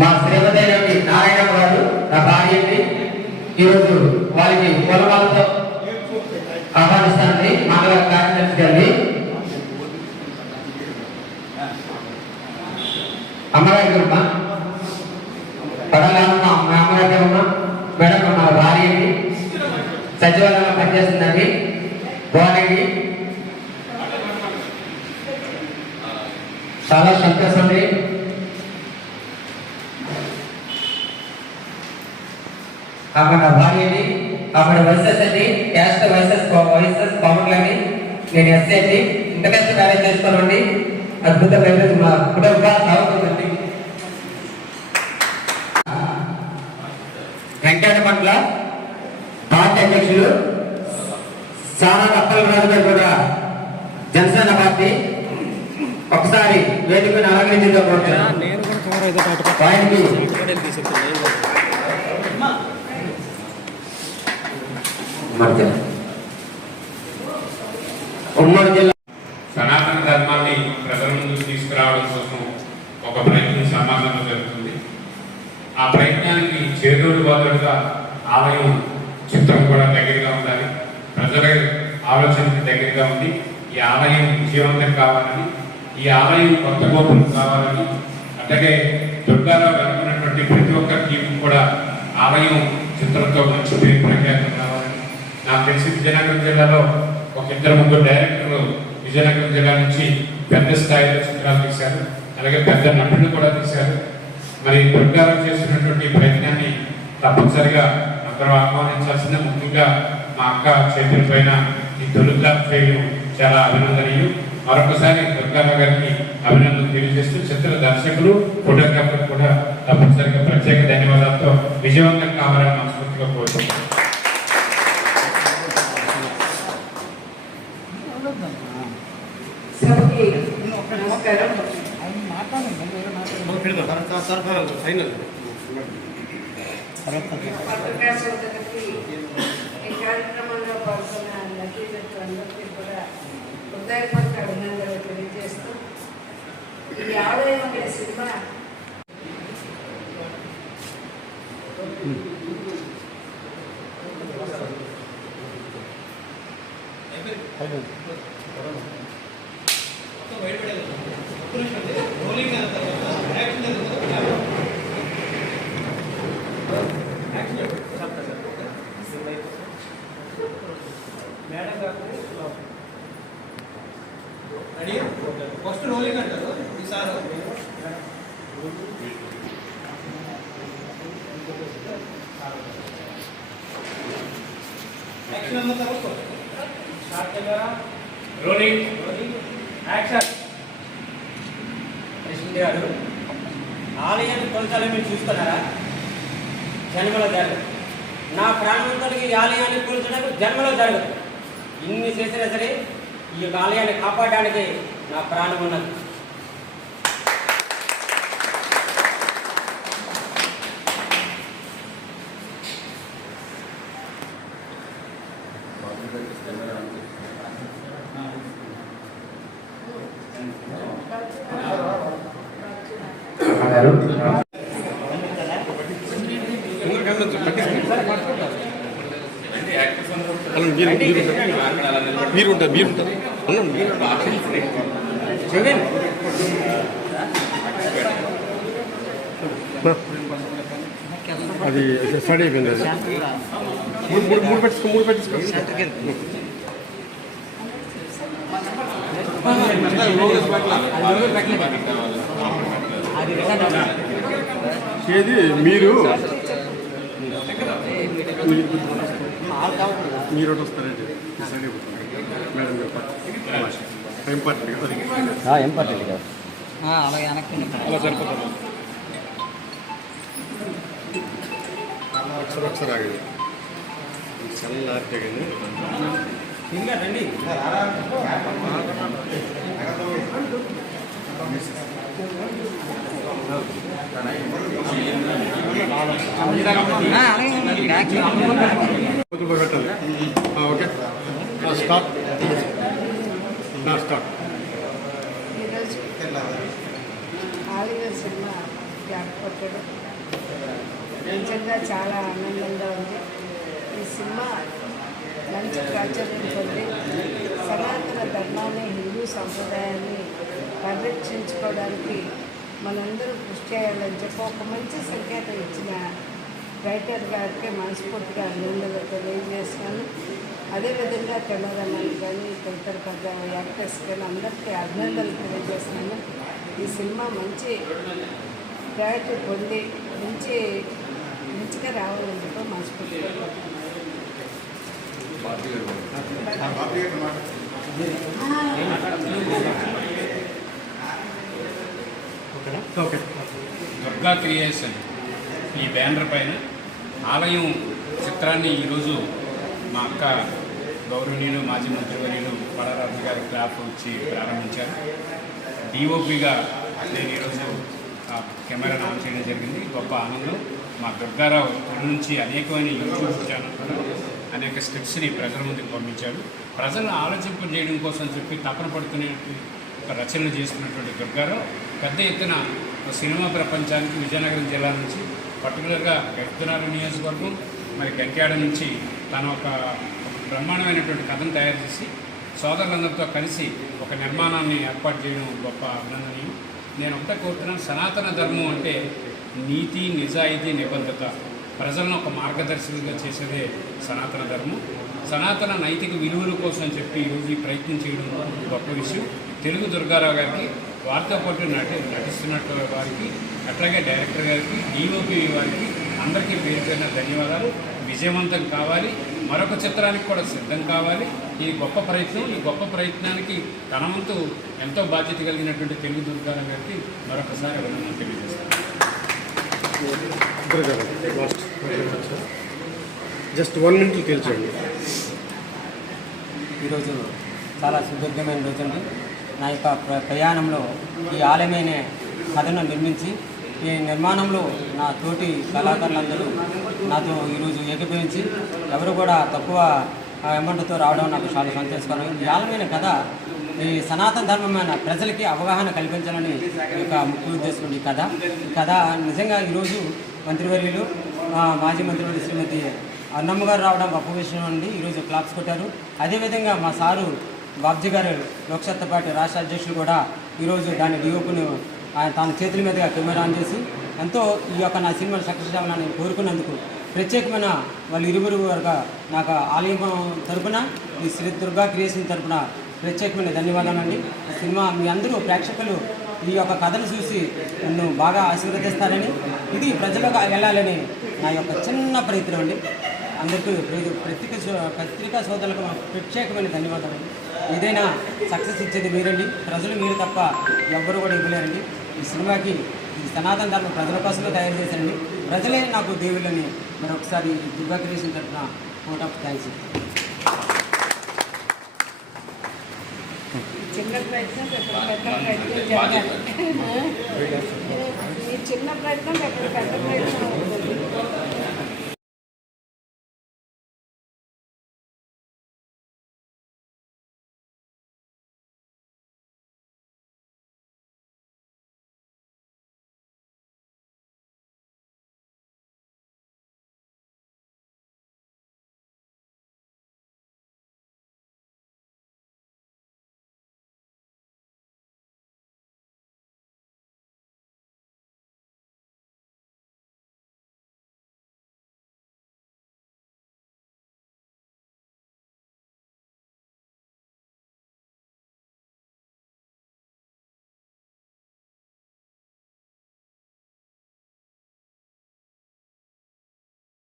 మా శ్రీమతి నారాయణ గారు నా భార్య ఈరోజు వారికి పొలమాలతో ఆహ్వానిస్తానండి. మంగళ కార్యదర్శి గారిని అమ్మగారి గురుమ పడలామమ్మ అమ్మగారి అమ్మ మేడం మా భార్యకి సచివాలయంలో పనిచేస్తుందండి. వారికి చాలా సంతోషం అండి ఆమె నా భార్య అండి ఆమె వైసెస్ అండి క్యాస్ట్ వైసెస్ వైసెస్ పవన్ అండి నేను ఎస్సీ అండి ఇంతకంటే మ్యారేజ్ చేసుకోనండి అద్భుతంగా ఈరోజు మా కుటుంబ సాగుతుందండి. వెంకట మండల పార్టీ అధ్యక్షులు సానా అప్పలరాజు గారు కూడా జనసేన పార్టీ ఒకసారి వేదికను అలంకరించడం కోరుతున్నాను. ఆయనకి ఉమ్మడి జిల్లా. ఉమ్మడి జిల్లా. సనాతన ధర్మాన్ని ప్రజల ముందు తీసుకురావడం కోసం ఒక ప్రయత్నం సమాజంలో జరుగుతుంది. ఆ ప్రయత్నానికి చేదోడు బదులుగా ఆలయం చిత్రం కూడా దగ్గరగా ఉండాలి. ప్రజల ఆలోచనకి దగ్గరగా ఉంది ఈ ఆలయం విజయవంతం కావాలని ఈ ఆలయం కొత్త గోపురం కావాలని అట్లాగే దుర్గారావు అనుకున్నటువంటి ప్రతి ఒక్క టీం కూడా ఆలయం చిత్రంతో మంచి పేరు ప్రఖ్యాతంగా నాకు తెలిసి విజయనగరం జిల్లాలో ఒక ఇద్దరు ముగ్గురు డైరెక్టర్లు విజయనగరం జిల్లా నుంచి పెద్ద స్థాయిలో చిత్రాలు తీశారు. అలాగే పెద్ద నటులు కూడా తీశారు. మరి దుర్గారావు చేస్తున్నటువంటి ప్రయత్నాన్ని తప్పనిసరిగా అందరూ ఆహ్వానించాల్సిన ముఖ్యంగా మా అక్క చేతుల పైన ఈ తొలుగా చేయడం చాలా అభినందనీయం. మరొకసారి దుర్గారావు గారికి అభినందనలు తెలియజేస్తూ చిత్ర దర్శకులు ఫోటోగ్రాఫర్ కూడా తప్పనిసరిగా ప్రత్యేక ధన్యవాదాలతో విజయవంతం కావాలని మనస్ఫూర్తిగా కోరుతున్నాను నమస్కారం ఈ కార్యక్రమంలో పాల్గొన్న నటీనటులు అందరికీ కూడా హృదయపూర్వక అభినందనలు తెలియజేస్తూ ఈ ఆలయం అనే సినిమా రెడీ ఫస్ట్ రోలింగ్ అంటారు ఈసారి యాక్షన్ అన్న తర్వాత start camera rolling rolling action కృష్ణుడి గారు ఆలయాన్ని కొలసాలని మీరు చూస్తున్నారా? జన్మలో జరగదు. నా ప్రాణవంతుడికి ఈ ఆలయాన్ని కూల్చడానికి జన్మలో జరగదు. ఇన్ని చేసినా సరే ఈ యొక్క ఆలయాన్ని కాపాడడానికి నా ప్రాణం ఉన్నది. అమ్మగారు మీరు ఉంటారు. మీరు ఉంటారు అది స్టడీ అయిపోయింది అది. మూడు మూడు మూడు పెట్టుకో మూడు పెట్టుకో ఏది? మీరు? మీరు ఒకటి వస్తారండి. స్టడీ అయిపోతుంది మేడం చెప్పండి టైం పట్టింది కదా అలాగే అలా సరిపోతుంది. ఒకసారి ఒకసారి ఆగండి ఇంకా రండి. ఓకే. స్టార్ట్ ఈరోజు ఆలయ సినిమా జ్ఞాపకొట్టడం నిజంగా చాలా ఆనందంగా ఉంది. ఈ సినిమా మంచి ప్రాచుర్యం పొంది సనాతన ధర్మాన్ని హిందూ సంప్రదాయాన్ని పరిరక్షించుకోవడానికి మనందరూ కృషి చేయాలని చెప్పి ఒక మంచి సంకేతం ఇచ్చిన రైటర్ గారికి మనస్ఫూర్తిగా అభినందనలు తెలియజేస్తున్నాను. అదేవిధంగా కెమెరామెన్ కానీ తదితర పెద్ద యాక్టర్స్ కానీ అందరికీ అభినందనలు తెలియజేస్తున్నాను. ఈ సినిమా మంచి ప్రయారిటీ పొంది మంచి మంచిగా రావాలని చెప్పి దుర్గా క్రియేషన్ ఈ బ్యానర్ పైన ఆలయం చిత్రాన్ని ఈరోజు మా అక్క గౌరవనీయులు మాజీ మంత్రివర్యులు పడారాజు గారి క్లాప్ వచ్చి ప్రారంభించారు. డిఓపిగా నేను ఈరోజు కెమెరా ఆన్ చేయడం జరిగింది. గొప్ప ఆనందం. మా దుర్గారావు తొలి నుంచి అనేకమైన యూట్యూబ్ ఛానల్ కూడా అనేక స్క్రిప్ట్స్ని ప్రజల ముందుకు పంపించాడు. ప్రజలను ఆలోచింపజేయడం కోసం చెప్పి తపన పడుతున్న ఒక రచనలు చేస్తున్నటువంటి దుర్గారావు పెద్ద ఎత్తున సినిమా ప్రపంచానికి విజయనగరం జిల్లా నుంచి పర్టికులర్గా గెలుతున్నారు నియోజకవర్గం మరి గంక్యాడ నుంచి తన ఒక బ్రహ్మాండమైనటువంటి కథను తయారు చేసి సోదరులందరితో కలిసి ఒక నిర్మాణాన్ని ఏర్పాటు చేయడం గొప్ప అభినందనీయం. నేను ఒకటే కోరుతున్నాను సనాతన ధర్మం అంటే నీతి నిజాయితీ నిబద్ధత. ప్రజలను ఒక మార్గదర్శకంగా చేసేదే సనాతన ధర్మం. సనాతన నైతిక విలువల కోసం చెప్పి ఈరోజు ఈ ప్రయత్నం చేయడం గొప్ప విషయం. తెలుగు దుర్గారావు గారికి వారితో పాటు నటి నటిస్తున్నట్టు వారికి అట్లాగే డైరెక్టర్ గారికి డిఓపి వారికి అందరికీ పేరు ధన్యవాదాలు. విజయవంతం కావాలి. మరొక చిత్రానికి కూడా సిద్ధం కావాలి. ఈ గొప్ప ప్రయత్నం ఈ గొప్ప ప్రయత్నానికి తన వంతు ఎంతో బాధ్యత కలిగినటువంటి తెలుగు దుర్గారావు గారికి మరొకసారి అభినందనలు తెలియజేస్తాను. జస్ట్ వన్ మినిట్ తెలియచేయండి ఈరోజు చాలా సుదీర్ఘమైన రోజు అండి నా యొక్క ప్ర- ప్రయాణంలో ఈ ఆలయమైన కథను నిర్మించి ఈ నిర్మాణంలో నా తోటి కళాకారులందరూ నాతో ఈరోజు ఏకీభవించి ఎవరు కూడా తక్కువ అమౌంట్తో రావడం నాకు చాలా సంతోషకరం యాలమైన కథ ఈ సనాతన ధర్మమైన ప్రజలకి అవగాహన కల్పించాలని ఒక యొక్క ముఖ్య ఉద్దేశం ఈ కథ. ఈ కథ నిజంగా ఈరోజు మంత్రివర్యులు మాజీ మంత్రివర్యులు శ్రీమతి అన్నమ్మ గారు రావడం గొప్ప విషయం అండి. ఈరోజు క్లాప్స్ కొట్టారు. అదేవిధంగా మా సారు బాబ్జీ గారు లోక్సత్తా పార్టీ రాష్ట్ర అధ్యక్షులు కూడా ఈరోజు దాని ఆయన తన చేతుల మీదుగా కెమెరా ఆన్ చేసి ఎంతో ఈ యొక్క నా సినిమా సక్సెస్ అవ్వాలని కోరుకున్నందుకు ప్రత్యేకమైన వాళ్ళు ఇరువురు వరకు నాకు ఆలయం తరపున ఈ శ్రీ దుర్గా క్రియేషన్ తరపున ప్రత్యేకమైన ధన్యవాదాలండి. సినిమా మీ అందరూ ప్రేక్షకులు ఈ యొక్క కథను చూసి నన్ను బాగా ఆశీర్వదిస్తారని ఇది ప్రజలకు వెళ్ళాలని నా యొక్క చిన్న ప్రయత్నం అండి. అందరికీ ప్ర- పత్రిక పత్రికా సోదరులకు ప్రత్యేకమైన ధన్యవాదాలు. ఏదైనా సక్సెస్ ఇచ్చేది మీరండి. ప్రజలు మీరు తప్ప ఎవ్వరు కూడా ఇవ్వలేరండి. ఈ సినిమాకి ఈ సనాతన ధర్మ ప్రజల కోసమే తయారు చేశానండి ప్రజలే నాకు దేవుళ్ళని మరొకసారి దుర్గా క్రియేషన్ తరఫున కోట్ ఆఫ్ థ్యాంక్స్. చిన్న ప్రయత్నం ఈ చిన్న ప్రయత్నం పెద్ద పెద్ద ప్రయత్నం.